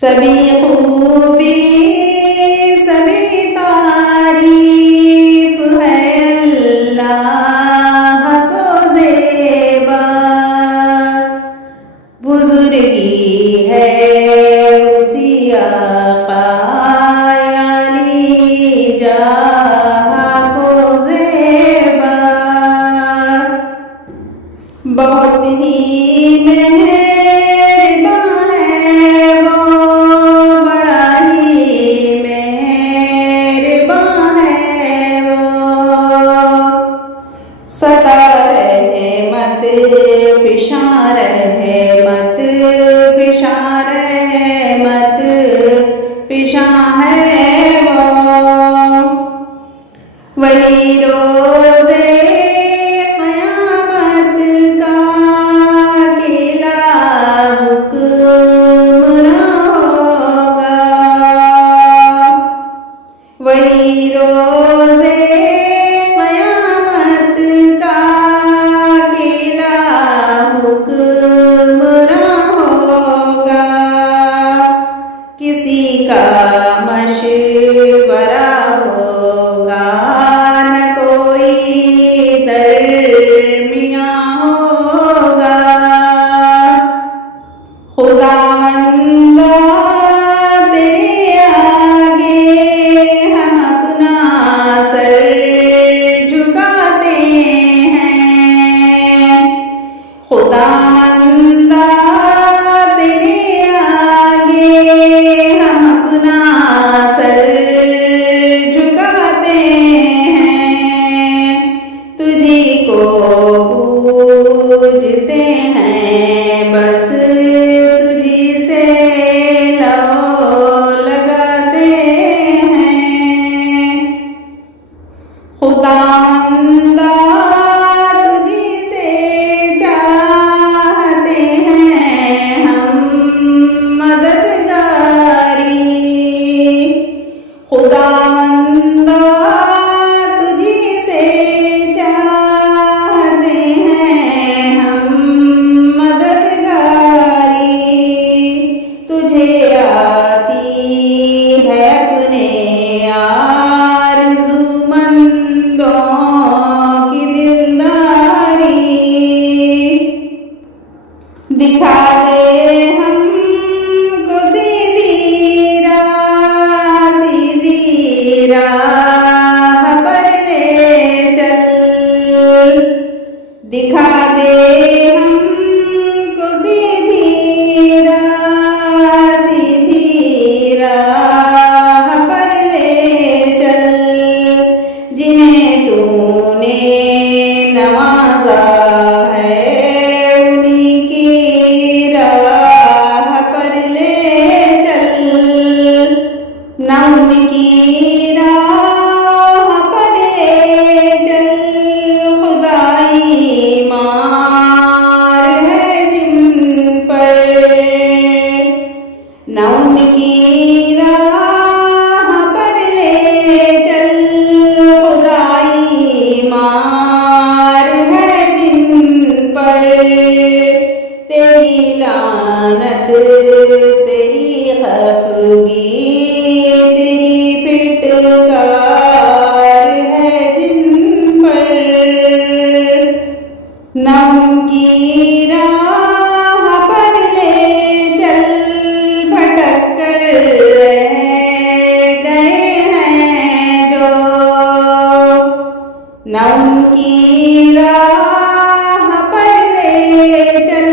सभी खूबी सभी तारीफ है अल्लाह को ज़ेबा। बुजुर्गी है उसी आका अली जहाँ को ज़ेबा। बहुत ही मेहरबान है वो, बड़ा ही मेहरबान है वो। सदा रहमत फिशा रहमत फिशा रहमत फिशा है वो। वही रोज़े वही रोज़े क़यामत का अकेला हुक्मरां होगा। किसी का मशवरा होगा न कोई दरमियां होगा। खुदावंदा खुदावंदा तेरे आगे हम अपना सर झुकाते हैं। तुझी को पूजते हैं, बस तुझी से लो लगाते हैं। खुदावंदा खुदावंदा तुझी से चाहते हैं हम मददगारी। तुझे आती है अपने आरज़ूमंदों की दिलदारी। दिखा दे हमको सीधी राह पर ले चल। दिखा दे हमको सीधी राह पर ले चल। जिन्हें तूने नवाजा है उन्हीं की राह पर ले चल। न उनकी राह पर ले चल, खुदाई मार है जिन पर। न उनकी राह पर ले चल, खुदाई मार है जिन पर। तेरी लानत तेरी खफगी तेरी फिटकार है जिन पर। न उनकी राह पर ले चल, भटक कर रह गए हैं जो। न उनकी राह पर ले चल,